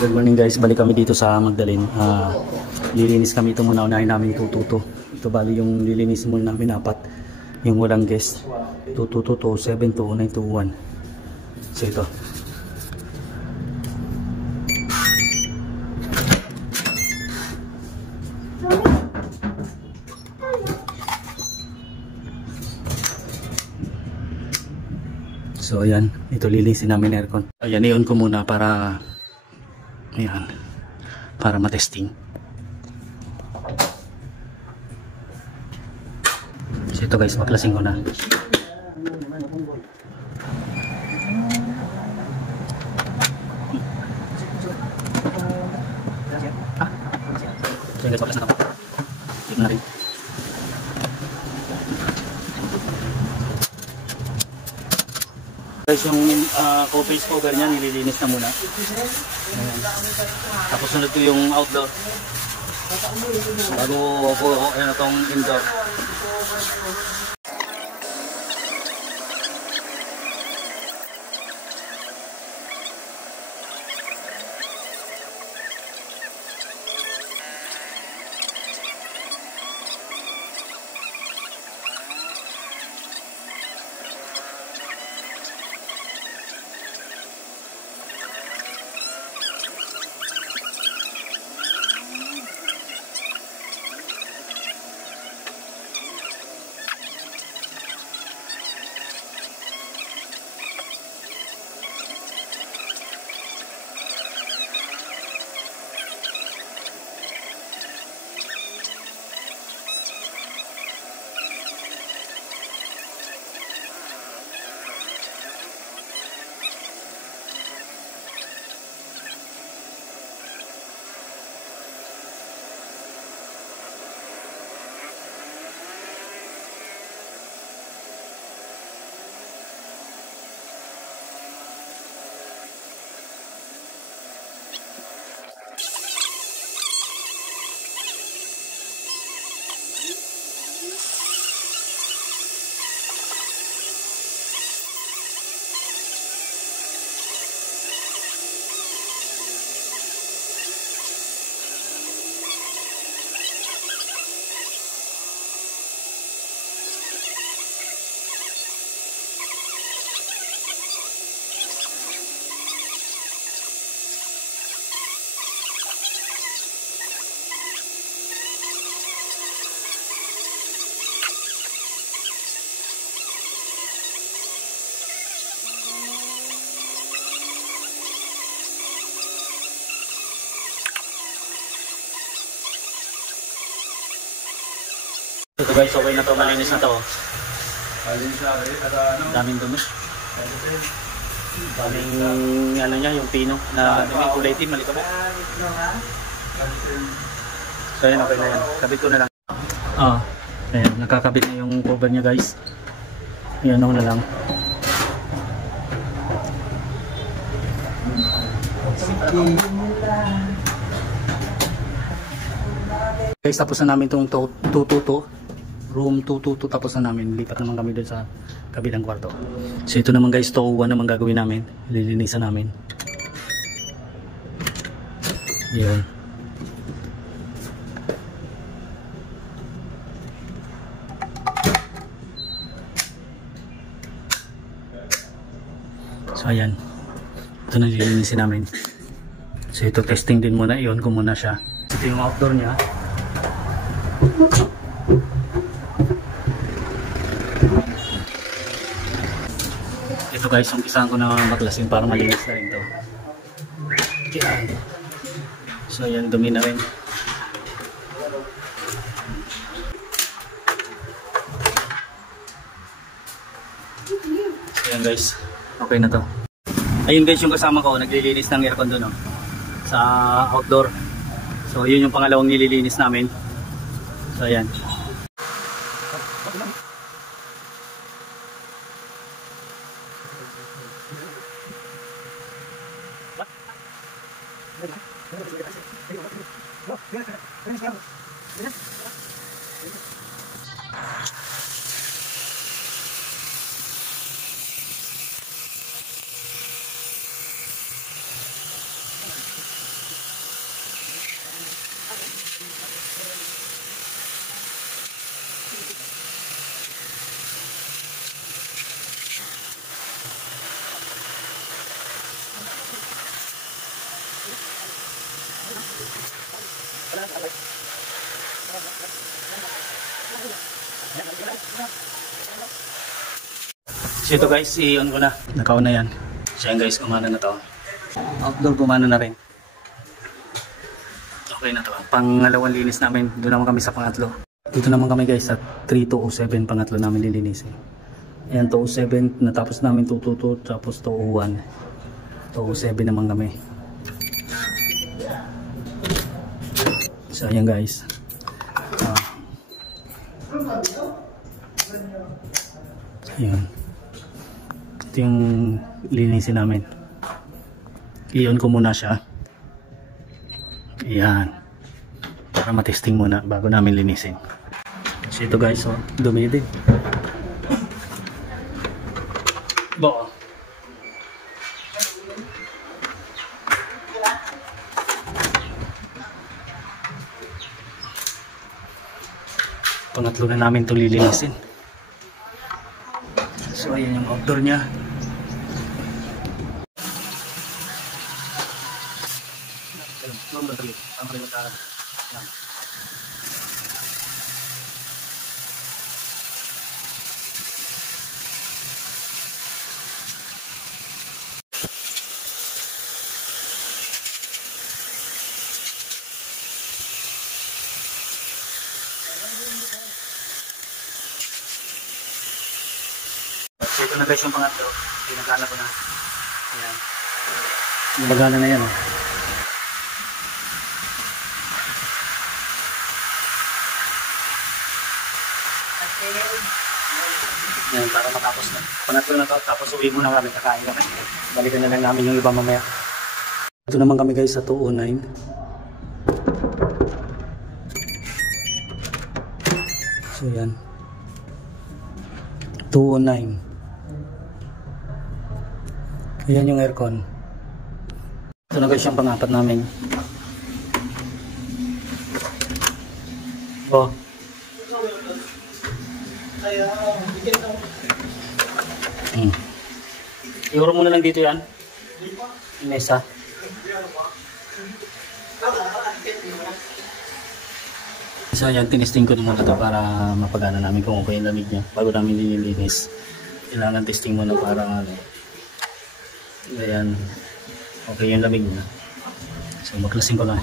Good morning guys, balik kami dito sa Magdalene. Lilinis kami. Ito muna, unahin namin tututo. Ito bali yung lilinis muna namin, apat. Yung walang guest. 2227 to 921. So ito. So ayan, ito lilinisin namin aircon. Ayan, i-on ko muna para ayan, para matesting. So ito guys, maklasing ko na. So guys, maklasing na ako. Tignan na rin. Guys, yung co-face cover niya, nililinis na muna. Ayan. Tapos sunod ko yung outdoor. Bago ako itong indoor. Ito guys, okay na to, malinis na to. Daming dumi. Daming ano niya, yung pino na may kulay itim, malikabok. So ayan, okay na yan. Kabit ko na lang. Ayan, nakakabit na yung cover niya guys. Ayan ako na lang. Guys, tapos na namin itong 222. Room 222, tapos na namin. Lipat naman kami doon sa kabilang kwarto. So ito naman guys, 201 naman gagawin namin. Lilinisan namin. Yun. So ayan. Ito na lilinisin namin. So ito testing din muna. I-on ko muna siya. Ito yung outdoor niya. Ito guys, umpisahan ko na baklasin para malinis na rin to. Yan. So yan, dumi na rin. So yan guys, okay na to. Ayun guys, yung kasama ko naglilinis ng aircon doon, sa outdoor. So yun yung pangalawang nililinis namin. So ayan. So ito guys, i-on ko na. Naka-on na yan. So yan guys, gumana na to. Outdoor gumana na rin. Okay na to. Pangalawang linis namin. Doon naman kami sa pangatlo. Dito naman kami guys sa 3207. Pangatlo namin lilinisin. Ayan, 207. Natapos namin 222. Tapos 201. 207 naman kami. So ayan guys. Ayan. Ito yung linisin namin. I-on ko muna siya. Ayan. Para matesting muna bago namin linisin. So ito guys, so, dumi din. Bo. Pangatlo na namin itong lilinisin. So ayan yung outdoor niya. So ito na guys yung pangatlo. Pinagana ko na. Ayan. Nabagana na yan. Oh. Yan, para matapos na. Pangatlo na to. Tapos uwi muna kami. Kakain kami. Balikan na lang namin yung iba mamaya. Ito naman kami guys sa 209. So yan. 209. Ayan yung aircon. Ito na guys yung pang-apat namin. Oh. Iuro muna lang dito yan. Mesa. So ayan, tinesting ko muna ito para mapagana namin kung okay yung lamig niya. Bago namin nililinis. Kailangan testing muna para ano. Ayan, okay yung lamig niya. So maglasing ko lang.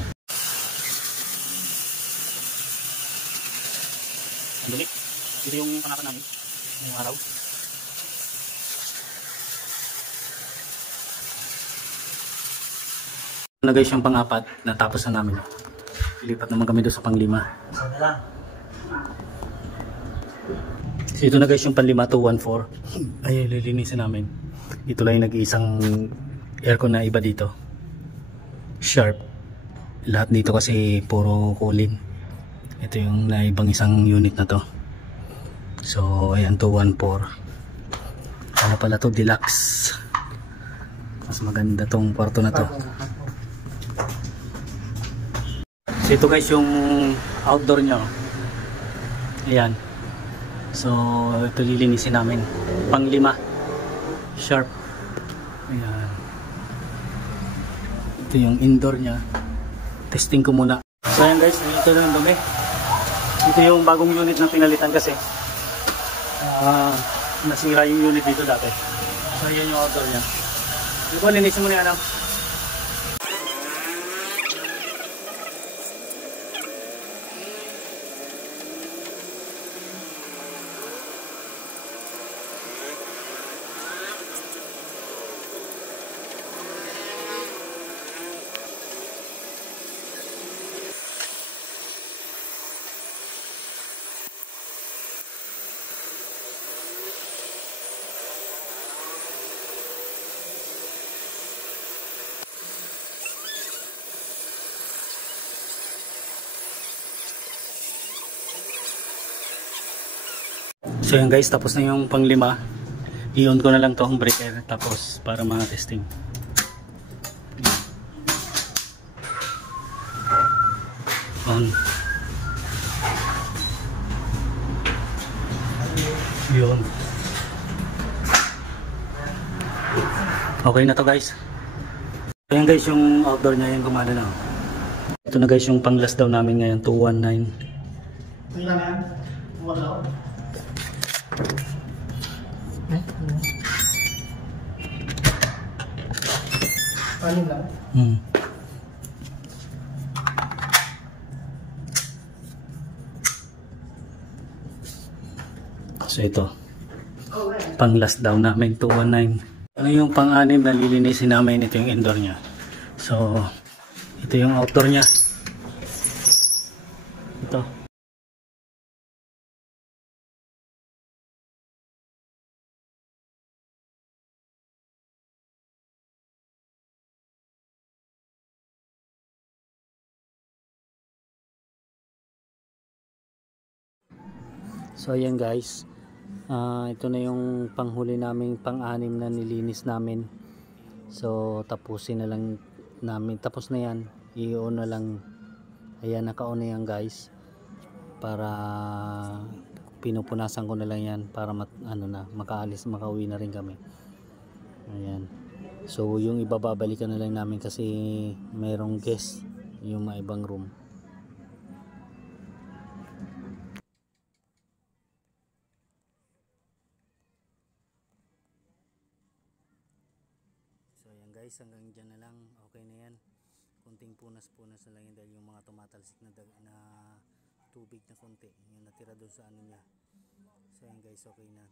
Ang dumi. Ito yung pangapat namin. Ngayong araw. Ito na guys yung pang-apat. Natapos na namin. Lipat naman kami doon sa pang-5. So ito na guys yung pang-5, 214. Ay, lilinisin namin. Ito lang yung nag-iisang aircon na iba dito. Sharp. Lahat dito kasi puro cooling. Ito yung naibang isang unit na to. So ayan, 214. Ano pala to? Deluxe. Mas maganda tong kwarto na to. So ito guys yung outdoor nyo. Ayan. So ito lilinisin namin. Pang-5. Sharp. Ayan. Ito yung indoor nya. Testing ko muna. So ayan guys, ito na ang dumi. Ito yung bagong unit na pinalitan kasi. Nasira yung unit dito dati. So ayan yung outdoor nya. Ito po, linisin mo na yan. So yan guys, tapos na yung pang-5. I-on ko na lang to ang breaker tapos para mga testing. On. Yun. Okay na to guys. So yan guys, yung outdoor niya yung gumana na. Ito na guys yung pang last daw namin ngayon, 219. Tingnan na yan. Wala. Ano lang? So ito, pang last daw namin, 219. Ano yung pang-anim na lilinisin namin, ito yung indoor nya. So ito yung outdoor nya. Ito. So ayan guys, ito na yung panghuli namin, pang-anim na nilinis namin. So tapusin na lang namin, tapos na yan, i-on na lang. Ayan, naka-on na yan guys, para pinupunasan ko na lang yan para makaalis, makauwi na rin kami. Ayan, so yung ibababalikan na lang namin kasi mayroong guest yung maibang room. So ayan guys, hanggang dyan na lang, okay na yan. Kunting punas-punas na lang yan dahil yung mga tumatalsik na tubig na konti yung natira doon sa ano niya. So ayan guys, okay na.